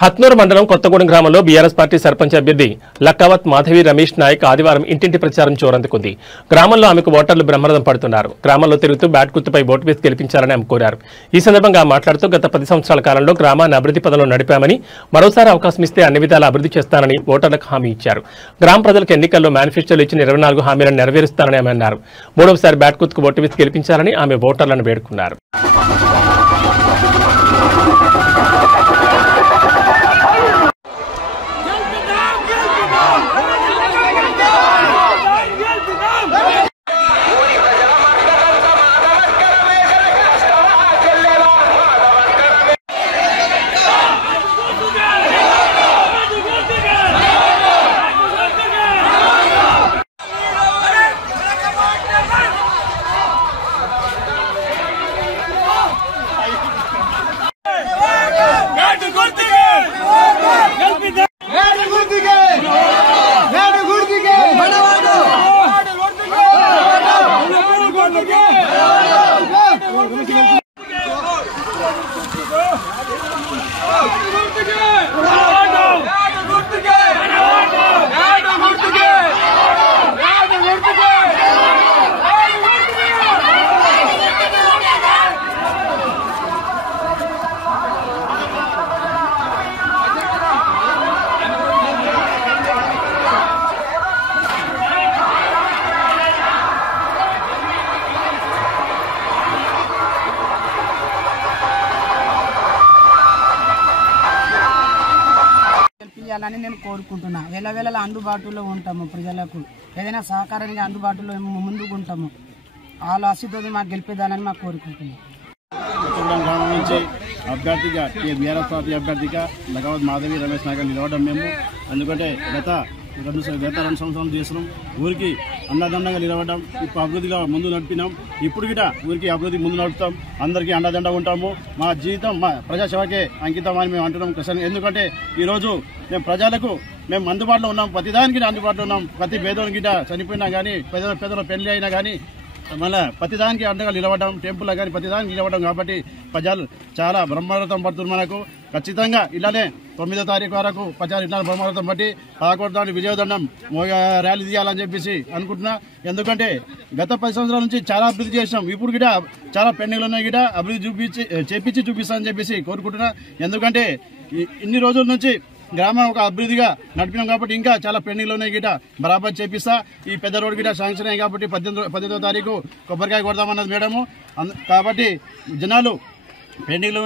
హత్నూరు మండలం కొత్తగూడెం గ్రామంలో BRS party sarpanch అభ్యర్థి లక్కావత్ మాధవి రమేష్ నాయక్ ఆదివారం ఇంటింటి ప్రచారం జోరందుకుంది. గ్రామంలో ఆమెకు ఓటర్లు బ్రహ్మరథం పడుతున్నారు. గ్రామంలో తిరుగుతూ బ్యాట్ గుర్తుపై ఓటు వేసి గెలిపించాలని ఆమె కోరారు. ఈ సందర్భంగా మాట్లాడుతూ గత 10 సంవత్సరాల కాలంలో గ్రామాన్ని అభివృద్ధి పదంలో నడిపామని, మరోసారి అవకాశం ఇస్తే అన్ని విధాలా అభివృద్ధి చేస్తానని ఓటర్లకు హామీ ఇచ్చారు. గ్రామ ప్రజలకు ఎన్నికల్లో మేనిఫెస్టోలో ఇచ్చిన 24 హామీలను నెరవేరుస్తానని ఆమె అన్నారు. మూడవసారి బ్యాట్ గుర్తుకు ఓటు వేసి గెలిపించాలని ఆమె ఓటర్లను వేడుకున్నారు. చేయాలని నేను కోరుకుంటున్నా. వేళవేళలా అందుబాటులో ఉంటాము, ప్రజలకు ఏదైనా సహకారానికి అందుబాటులో ముందుకు ఉంటాము. వాళ్ళ ఆశీర్వాదం మాకు గెలిపేదానని మాకు కోరుకుంటున్నాం. గ్రామం నుంచి అభ్యర్థిగా బీఆర్ఎస్ పార్టీ అభ్యర్థిగా లక్కావత్ మాధవి రమేష్ నాయక్ నిలవడం మేము ఎందుకంటే గత 2 సంవత్సరాలు చేస్తున్నాం. ఊరికి అండదండగా నిలవడం, ఇప్పుడు అభివృద్ధిగా ముందు నడిపినాం. ఇప్పుడు కూడా ఊరికి అభివృద్ధి ముందు నడుపుతాం, అందరికీ అండదండ ఉంటాము. మా జీవితం మా ప్రజాసేవకే అంకితం అని మేము అంటున్నాం. ఎందుకంటే ఈరోజు మేము ప్రజలకు మేము అందుబాటులో ఉన్నాం, ప్రతిదానికి అందుబాటులో ఉన్నాం. ప్రతి పేదోని గిట చనిపోయినా కానీ, పేదల పెళ్లి అయినా కానీ మళ్ళీ ప్రతిదానికి అండగా నిలవడం, టెంపుల్ కానీ ప్రతిదానికి నిలవడం. కాబట్టి ప్రజలు చాలా బ్రహ్మరథం పడుతున్నారు. మనకు ఖచ్చితంగా ఇలానే 9వ తారీఖు వరకు ప్రజలు ఇట్లా బ్రహ్మరథం పట్టి 11 విజయదండం ర్యాలీ తీయాలని చెప్పేసి అనుకుంటున్నా. ఎందుకంటే గత 10 సంవత్సరాల నుంచి చాలా అభివృద్ధి చేసినాం. ఇప్పుడు గిట చాలా పెండింగ్లు ఉన్నాయి, గిట అభివృద్ధి చూపిస్తామని చెప్పేసి కోరుకుంటున్నా. ఎందుకంటే ఇన్ని రోజుల నుంచి గ్రామం ఒక అభివృద్ధిగా నడిపినాం కాబట్టి ఇంకా చాలా పెండింగ్లు ఉన్నాయి, గిట బరాబర్ చేపిస్తా. ఈ పెద్ద రోడ్డు గిట శాంక్షన్ అయ్యి కాబట్టి 18వ తారీఖు కొబ్బరికాయ కొడదామన్నది మేడము. కాబట్టి జనాలు పెండింగ్లో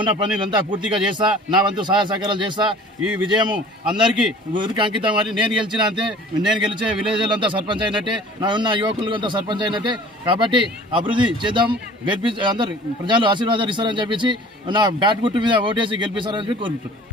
ఉన్న పనులంతా పూర్తిగా చేస్తా, నా వంతు సహాయ సహకారాలు చేస్తా. ఈ విజయము అందరికీ ఊరికి అంకితం. అని నేను గెలిచిన అంతే, నేను గెలిచే విలేజ్లంతా సర్పంచ్ అయినట్టే, నా ఉన్న యువకులు అంతా సర్పంచ్ అయినట్టే. కాబట్టి అభివృద్ధి చేద్దాం, అందరు ప్రజలు ఆశీర్వాదాలు ఇస్తారని చెప్పేసి నా బ్యాట్ గుర్తు మీద ఓటేసి గెలిపిస్తారని కోరుకుంటున్నాను.